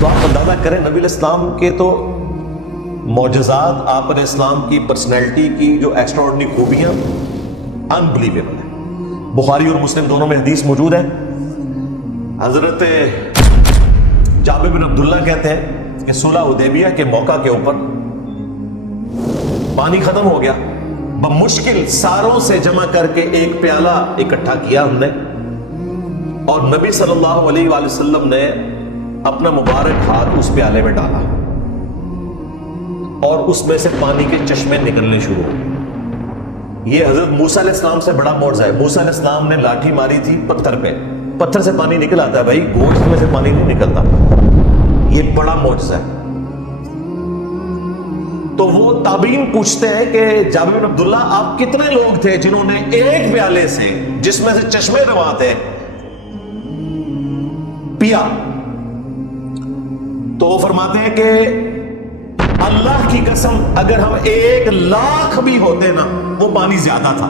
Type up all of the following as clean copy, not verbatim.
تو آپ اندازہ کریں نبی علیہ السلام کے تو معجزات، آپ علیہ السلام کی پرسنالٹی کی جو ایکسٹرا آرڈنری خوبیاں انبلیویبل ہیں۔ بخاری اور مسلم دونوں میں حدیث موجود ہے، حضرت جابر بن عبداللہ کہتے ہیں کہ صلح حدیبیہ کے موقع کے اوپر پانی ختم ہو گیا، بمشکل ساروں سے جمع کر کے ایک پیالہ اکٹھا کیا ہم نے، اور نبی صلی اللہ علیہ وآلہ وسلم نے اپنا مبارک ہاتھ اس پیالے میں ڈالا اور اس میں سے پانی کے چشمے نکلنے شروع ہو گئے۔ یہ حضرت موسیٰ علیہ السلام سے بڑا معجزہ ہے۔ موسیٰ علیہ السلام نے لاٹھی ماری تھی پتھر پہ، پتھر سے پانی نکل آتا ہے بھائی، گوشت میں سے پانی نہیں نکلتا، یہ بڑا معجزہ ہے۔ تو وہ تابعین پوچھتے ہیں کہ جابر بن عبداللہ آپ کتنے لوگ تھے جنہوں نے ایک پیالے سے جس میں سے چشمے رواں تھے پیا؟ تو وہ فرماتے ہیں کہ اللہ کی قسم اگر ہم 1,00,000 بھی ہوتے نا وہ پانی زیادہ تھا،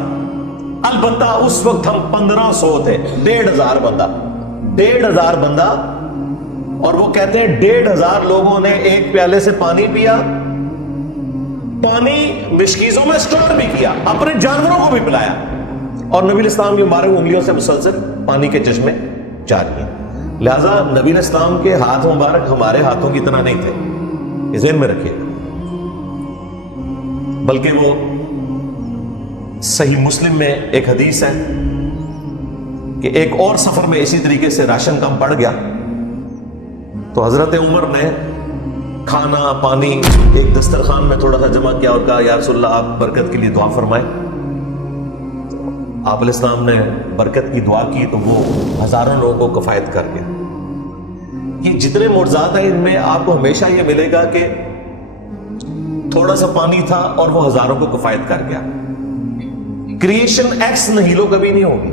البتہ اس وقت ہم 1500 تھے، 1,500 بندہ، 1,500 بندہ، اور وہ کہتے ہیں 1,500 لوگوں نے ایک پیالے سے پانی پیا، پانی مشکیزوں میں اسٹور بھی کیا، اپنے جانوروں کو بھی پلایا، اور نبی علیہ السلام کی مبارک انگلیوں سے مسلسل پانی کے چشمے جاری ہیں۔ لہذا نبی علیہ السلام کے ہاتھ مبارک ہمارے ہاتھوں کی طرح نہیں تھے، یہ ذہن میں رکھیے گا، بلکہ وہ صحیح مسلم میں ایک حدیث ہے کہ ایک اور سفر میں اسی طریقے سے راشن کم پڑ گیا تو حضرت عمر نے کھانا پانی ایک دسترخوان میں تھوڑا سا جمع کیا اور کہا یا رسول اللہ آپ برکت کے لیے دعا فرمائیں۔ آپ علیہ السلام نے برکت کی دعا کی تو وہ ہزاروں لوگوں کو کفایت کر گیا۔ یہ جتنے معجزات ہیں ان میں آپ کو ہمیشہ یہ ملے گا کہ تھوڑا سا پانی تھا اور وہ ہزاروں کو کفایت کر گیا۔ کریشن ایکس نہیلو کبھی نہیں ہوگی،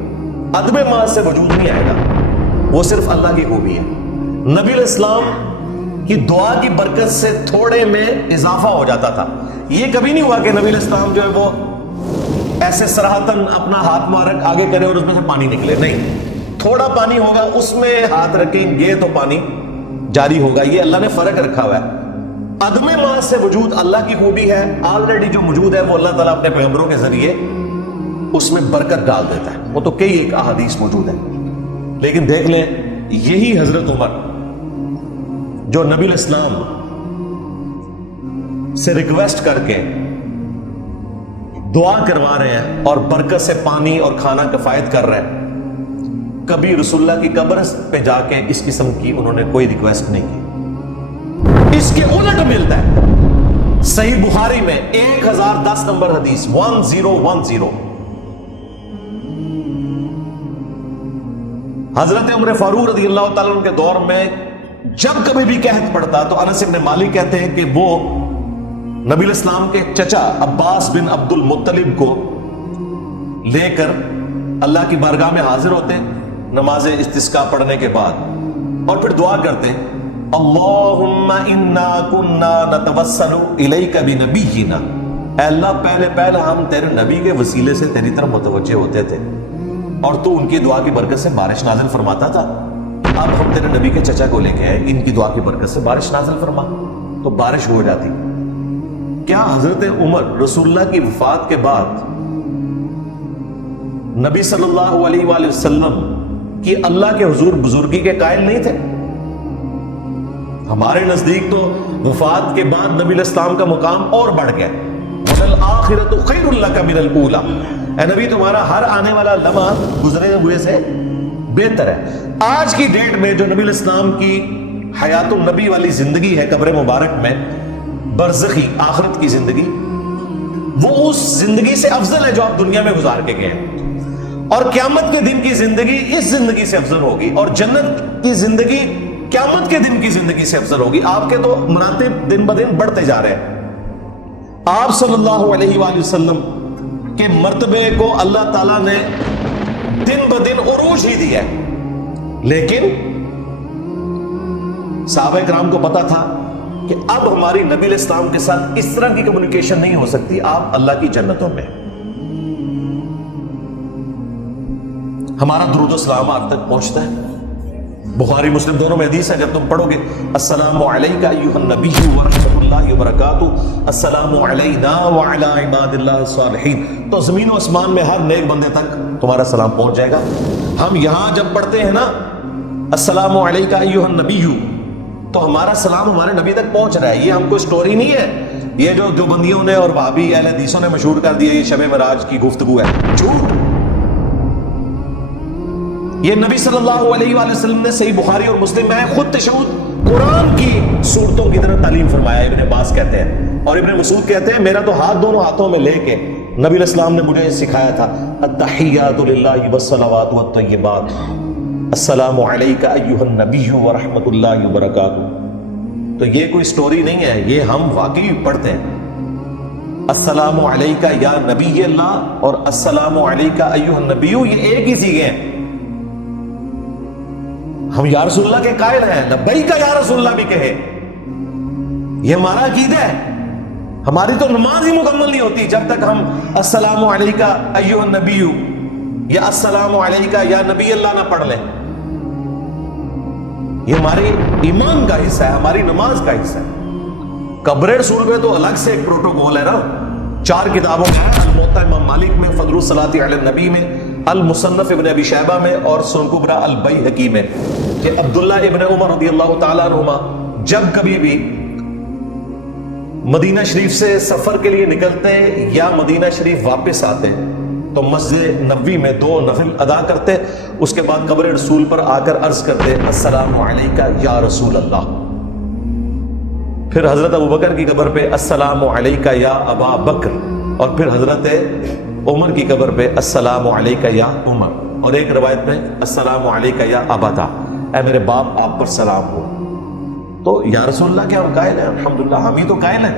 عدم ماض سے وجود نہیں آئے گا، وہ صرف اللہ کی خوبی ہے۔ نبی علیہ السلام کی دعا کی برکت سے تھوڑے میں اضافہ ہو جاتا تھا۔ یہ کبھی نہیں ہوا کہ نبی علیہ السلام جو ہے وہ ایسے صراحتاً اپنا ہاتھ مبارک آگے کرے اور اس میں سے پانی نکلے، نہیں، تھوڑا پانی ہوگا اس میں ہاتھ رکھیں گے تو پانی جاری ہوگا۔ یہ اللہ نے فرق رکھا ہوا ہے۔ عدم ماض سے وجود اللہ کی خوبی ہے، آلریڈی جو موجود ہے وہ اللہ تعالیٰ اپنے پیغمبروں کے ذریعے اس میں برکت ڈال دیتا ہے، وہ تو کئی ایک احادیث موجود ہے۔ لیکن دیکھ لیں یہی حضرت عمر جو نبی علیہ السلام سے ریکویسٹ کر کے دعا کروا رہے ہیں اور برکت سے پانی اور کھانا کفایت کر رہے ہیں، کبھی رسول اللہ کی قبر پہ جا کے اس قسم کی انہوں نے کوئی ریکویسٹ نہیں کی۔ اس کے الٹ ملتا ہے صحیح بخاری میں 1010 نمبر حدیث 1010، حضرت عمر فاروق رضی اللہ تعالیٰ عنہ کے دور میں جب کبھی بھی قحط پڑتا تو انس بن مالک کہتے ہیں کہ وہ نبی علیہ السلام کے چچا عباس بن عبد المطلب کو لے کر اللہ کی بارگاہ میں حاضر ہوتے نماز استسقاء پڑھنے کے بعد، اور پھر دعا کرتے اللہم انا کننا نتوسل الیک بنبینا، اے اللہ پہلے ہم تیرے نبی کے وسیلے سے تیری طرف متوجہ ہوتے تھے اور تو ان کی دعا کی برکت سے بارش نازل فرماتا تھا، اب ہم تیرے نبی کے چچا کو لے کے آئے، ان کی دعا کی برکت سے بارش نازل فرما، تو بارش ہو جاتی۔ کیا حضرت عمر رسول اللہ کی وفات کے بعد نبی صلی اللہ علیہ وآلہ وسلم کی اللہ کے حضور بزرگی کے قائل نہیں تھے؟ ہمارے نزدیک تو وفات کے بعد نبی علیہ السلام کا مقام اور بڑھ گیا، وَالْآخِرَةُ خَيْرٌ لَكَ مِنَ الْأُولَى، اے نبی تمہارا ہر آنے والا لمحہ گزرے ہوئے سے بہتر ہے۔ آج کی ڈیٹ میں جو نبی علیہ السلام کی حیات النبی والی زندگی ہے قبر مبارک میں، برزخی آخرت کی زندگی، وہ اس زندگی سے افضل ہے جو آپ دنیا میں گزار کے گئے ہیں، اور قیامت کے دن کی زندگی اس زندگی سے افضل ہوگی، اور جنت کی زندگی قیامت کے دن کی زندگی سے افضل ہوگی۔ آپ کے تو مراتب دن بدن بڑھتے جا رہے ہیں۔ آپ صلی اللہ علیہ وآلہ وسلم کے مرتبے کو اللہ تعالیٰ نے دن بدن عروج ہی دیا ہے، لیکن صحابہ کرام کو پتا تھا کہ اب ہماری نبی علیہ السلام کے ساتھ اس طرح کی کمیونیکیشن نہیں ہو سکتی، آپ اللہ کی جنتوں میں، ہمارا درود و سلام آپ تک پہنچتا ہے، بخاری مسلم دونوں میں حدیث ہے، جب تم پڑھو گے السلام علیک ایھا النبی ورحمۃ اللہ وبرکاتہ، السلام علینا وعلی عباد اللہ الصالحین، تو زمین و آسمان میں ہر نیک بندے تک تمہارا سلام پہنچ جائے گا۔ ہم یہاں جب پڑھتے ہیں نا السلام علیک ایھا النبی، تو ہمارا سلام ہمارے نبی تک پہنچ رہا ہے، یہ ہم کو سٹوری نہیں ہے، یہ جو دیوبندیوں نے اور وہابی اہل حدیثوں نے مشہور کر دیا یہ شب معراج کی گفتگو ہے، جھوٹ۔ یہ نبی صلی اللہ علیہ وآلہ وسلم نے صحیح بخاری اور مسلم میں خود تشہد قرآن کی صورتوں کی طرح تعلیم فرمایا۔ ابن عباس کہتے ہیں اور ابن مسعود کہتے ہیں میرا تو ہاتھ دونوں ہاتھوں میں لے کے نبی علیہ السلام نے مجھے سکھایا تھا، التحیات للہ والصلوات والطیبات، السلام علیک ایھا النبی ورحمۃ اللہ وبرکاتہ۔ تو یہ کوئی سٹوری نہیں ہے، یہ ہم واقعی پڑھتے ہیں۔ السلام علیک یا نبی اللہ اور السلام علیک ایھا النبی یہ ایک ہی سیغے ہیں۔ ہم یا رسول اللہ کے قائل ہیں، لبیک یا رسول اللہ بھی کہے، یہ ہمارا عقیدہ ہے۔ ہماری تو نماز ہی مکمل نہیں ہوتی جب تک ہم السلام علیک ایھا النبی یا السلام علیک یا نبی اللہ نہ پڑھ لیں۔ یہ ہمارے ایمان کا حصہ ہے، ہماری نماز کا حصہ ہے۔ قبر رسول میں تو الگ سے ایک پروٹوکول ہے نا، 4 کتابوں میں ہے، الموطا امام مالک میں، فضل الصلاۃ علی النبی میں، المصنف ابن ابی شیبہ میں اور سنن کبری البیہقی میں، کہ عبداللہ ابن عمر رضی اللہ تعالیٰ عنہما جب کبھی بھی مدینہ شریف سے سفر کے لیے نکلتے یا مدینہ شریف واپس آتے تو مسجد نبوی میں 2 نفل ادا کرتے، اس کے بعد قبر رسول پر آ کر عرض کرتے السلام علیک یا رسول اللہ۔ پھر حضرت ابوبکر کی قبر پہ السلام علیک یا ابا بکر، اور پھر حضرت عمر کی قبر پہ السلام علیک یا عمر، اور ایک روایت میں السلام علیک یا ابدا، اے میرے باپ آپ پر سلام ہو۔ تو یا رسول اللہ کے ہم قائل ہیں، الحمدللہ ہم ہی تو قائل ہیں۔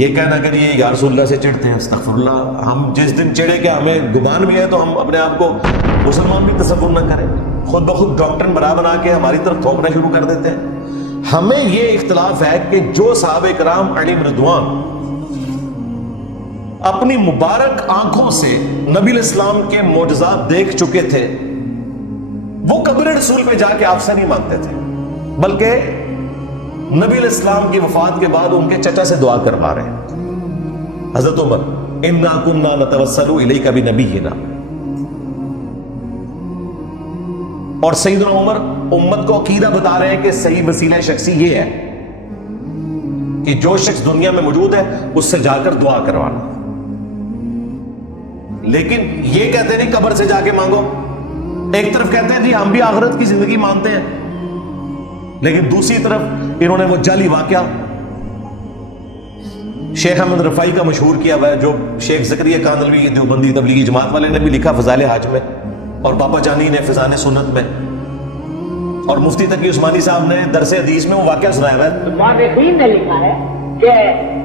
یہ کہنا کہ یہ یا رسول اللہ سے چڑھتے ہیں، استغفر اللہ، ہم جس دن چڑھے کہ ہمیں گمان بھی ہے تو ہم اپنے آپ کو مسلمان بھی تصور نہ کریں، خود بخود ڈاکٹر بنا کے ہماری طرف تھوپنا شروع کر دیتے ہیں۔ ہمیں یہ اختلاف ہے کہ جو صحابہ کرام علیہم رضوان اپنی مبارک آنکھوں سے نبی علیہ السلام کے معجزات دیکھ چکے تھے، وہ قبر رسول پہ جا کے آپ سے نہیں مانگتے تھے، بلکہ نبی علیہ السلام کی وفات کے بعد ان کے چچا سے دعا کروا رہے ہیں۔ حضرت عمر انا کنا نتوسل الیک بنبینا، اور سیدنا عمر امت کو عقیدہ بتا رہے ہیں کہ صحیح وسیلہ شخصی یہ ہے کہ جو شخص دنیا میں موجود ہے اس سے جا کر دعا کروانا، لیکن یہ کہتے نہیں قبر سے جا کے مانگو۔ ایک طرف کہتے ہیں جی ہم بھی آخرت کی زندگی مانتے ہیں، لیکن دوسری طرف انہوں نے وہ جعلی واقعہ شیخ احمد رفاعی کا مشہور کیا ہوا ہے، جو شیخ زکریا کاندھلوی دیوبندی تبلیغی جماعت والے نے بھی لکھا فضائل حج میں، اور بابا جانی نے فضائل سنت میں، اور مفتی تقی عثمانی صاحب نے درس حدیث میں وہ واقعہ سنایا ہوا ہے۔ مورخین نے لکھا ہے کہ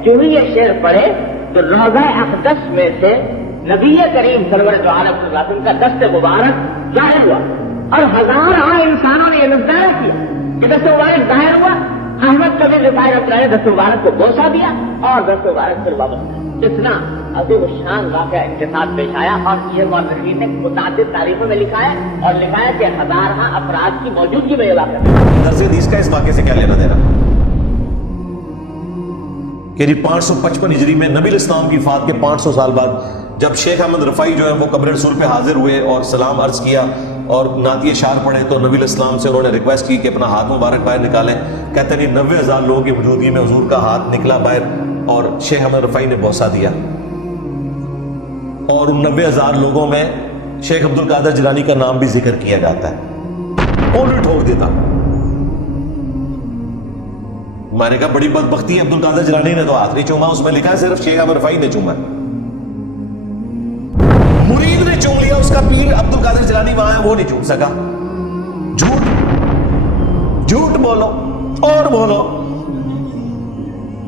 جو ہی یہ شعر پڑھے تو روضہ اقدس میں سے نبی کریم سرور دو عالم صلی اللہ علیہ وسلم کا دست مبارک ظاہر ہوا، اور ہزاروں انسانوں نے یہ نظارہ کیا کہ دست مبارک ظاہر ہوا۔ احمد کبیر رفاعی رحمۃ اللہ علیہ نے دست مبارک کو بوسہ دیا اور دست مبارک پھر واپس کیا۔ اتنا عظیم الشان واقعہ ان کے ساتھ پیش آیا، اور یہ مورخین نے متعدد تاریخوں میں لکھا ہے، اور لکھا ہے کہ ہزارہ افراد کی موجودگی میں یہ واقعہ۔ درس حدیث کا اس واقعے سے کیا لینا دینا کہ جی 555 ہجری میں نبی علیہ السلام کی وفات کے 500 سال بعد جب شیخ احمد رفاعی جو ہے وہ قبر رسول پہ حاضر ہوئے اور سلام عرض کیا اور نعت اشعار پڑھے، تو نبی علیہ السلام سے انہوں نے ریکویسٹ کی کہ اپنا ہاتھ مبارک باہر نکالیں۔ کہتے ہیں 90,000 لوگوں کی موجودگی میں حضور کا ہاتھ نکلا باہر، اور شیخ احمد رفاعی نے بوسہ دیا، اور ان 90,000 لوگوں میں شیخ عبد القادر جیلانی کا نام بھی ذکر کیا جاتا ہے، اور بھی ٹھوک دیتا۔ میں نے کہا بڑی بدبختی ہے، عبد القادر جیلانی نے تو ہاتھ نہیں چوما، اس میں لکھا ہے صرف شیخ احمد رفاعی نے چوما، مرید نے چوم لیا، اس کا پیر عبد القادر جیلانی وہاں ہے وہ نہیں چوم سکا۔ جھوٹ جھوٹ بولو اور بولو،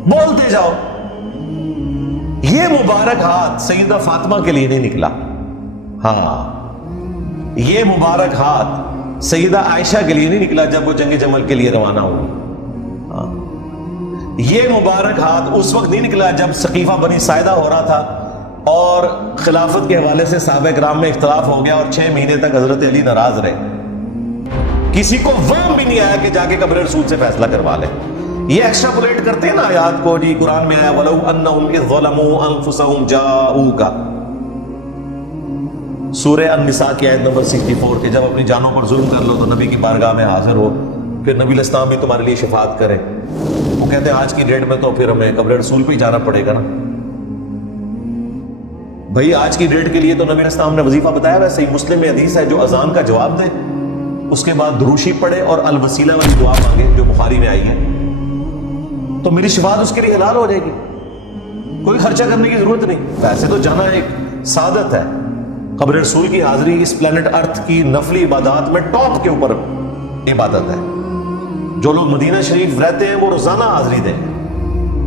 بولتے جاؤ۔ یہ مبارک ہاتھ سیدہ فاطمہ کے لیے نہیں نکلا، ہاں یہ مبارک ہاتھ سیدہ عائشہ کے لیے نہیں نکلا جب وہ جنگ جمل کے لیے روانہ ہوئی، ہاں یہ مبارک ہاتھ اس وقت نہیں نکلا جب سقیفہ بنی ساعدہ ہو رہا تھا اور خلافت کے حوالے سے صحابہ کرام میں اختلاف ہو گیا اور 6 مہینے تک حضرت علی ناراض رہے، کسی کو وہم بھی نہیں آیا کہ جا کے قبر رسول سے فیصلہ کروا لے. یہ ایکسٹراپولیٹ کرتے ہیں نا آیات کو, جی قرآن میں آیا وَلَوْ أَنَّهُمْ إِذْ ظَلَمُوا أَنفُسَهُمْ جَاءُوكَ, سورہ النساء کی آیت نمبر 64, کہ جب اپنی جانوں پر ظلم کر لو تو نبی کی بارگاہ میں حاضر ہو, پھر نبی علیہ السلام بھی تمہارے لیے شفاعت کرے. وہ کہتے ہیں آج کی ڈیٹ میں تو پھر ہمیں قبر رسول پہ ہی جانا پڑے گا نا. بھائی آج کی ڈیٹ کے لیے تو نبی علیہ السلام نے وظیفہ بتایا ہے, صحیح مسلم میں حدیث ہے, جو اذان کا جواب دے اس کے بعد دروشی پڑھے اور الوسیلہ والی دعا مانگے جو بخاری میں آئی ہے, تو میری شفاعت اس کے لیے حلال ہو جائے گی, کوئی خرچہ کرنے کی ضرورت نہیں. ویسے تو جانا ایک سعادت ہے, قبر رسول کی حاضری اس پلانٹ ارتھ کی نفلی عبادات میں ٹاپ کے اوپر عبادت ہے. جو لوگ مدینہ شریف رہتے ہیں وہ روزانہ حاضری دیں,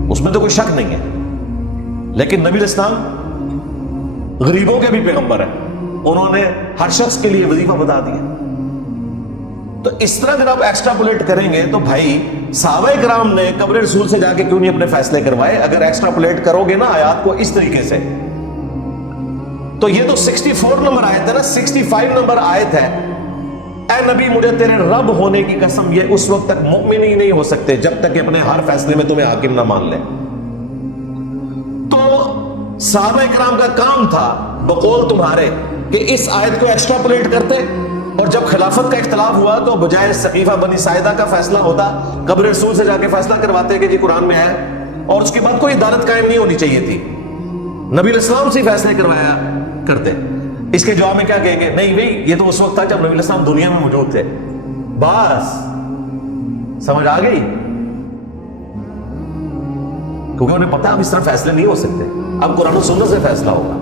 اس میں تو کوئی شک نہیں ہے. لیکن نبی علیہ السلام غریبوں کے بھی پیغمبر ہیں, انہوں نے ہر شخص کے لیے وظیفہ بتا دیا. تو اس طرح جب آپ ایکسٹراپولیٹ کریں گے تو بھائی صحابہ کرام نے قبر رسول سے جا کے کیوں نہیں اپنے فیصلے کروائے؟ اگر ایکسٹراپولیٹ کرو گے نا آیات کو اس طریقے سے, تو یہ تو 64 نمبر آیت ہے نا, 65 نمبر آیت ہے, اے نبی مجھے تیرے رب ہونے کی قسم یہ اس وقت تک مومن ہی نہیں ہو سکتے جب تک کہ اپنے ہر فیصلے میں تمہیں حاکم نہ مان لے. تو صحابہ کرام کا کام تھا بقول تمہارے کہ اس آیت کو ایکسٹراپولیٹ کرتے, اور جب خلافت کا اختلاف ہوا تو بجائے سقیفہ بنی ساعدہ کا فیصلہ ہوتا, قبر رسول سے جا کے فیصلہ کرواتے کہ جی قرآن میں ہے, اور اس کے بعد کوئی عدالت قائم نہیں ہونی چاہیے تھی, نبی علیہ السلام سے فیصلے کروایا کرتے. اس کے جواب میں کیا کہیں گے؟ نہیں بھائی یہ تو اس وقت تھا جب نبی علیہ السلام دنیا میں موجود تھے. بس سمجھ آ گئی, کیونکہ انہیں پتا اب اس طرح فیصلے نہیں ہو سکتے, اب قرآن و سنت سے فیصلہ ہوگا.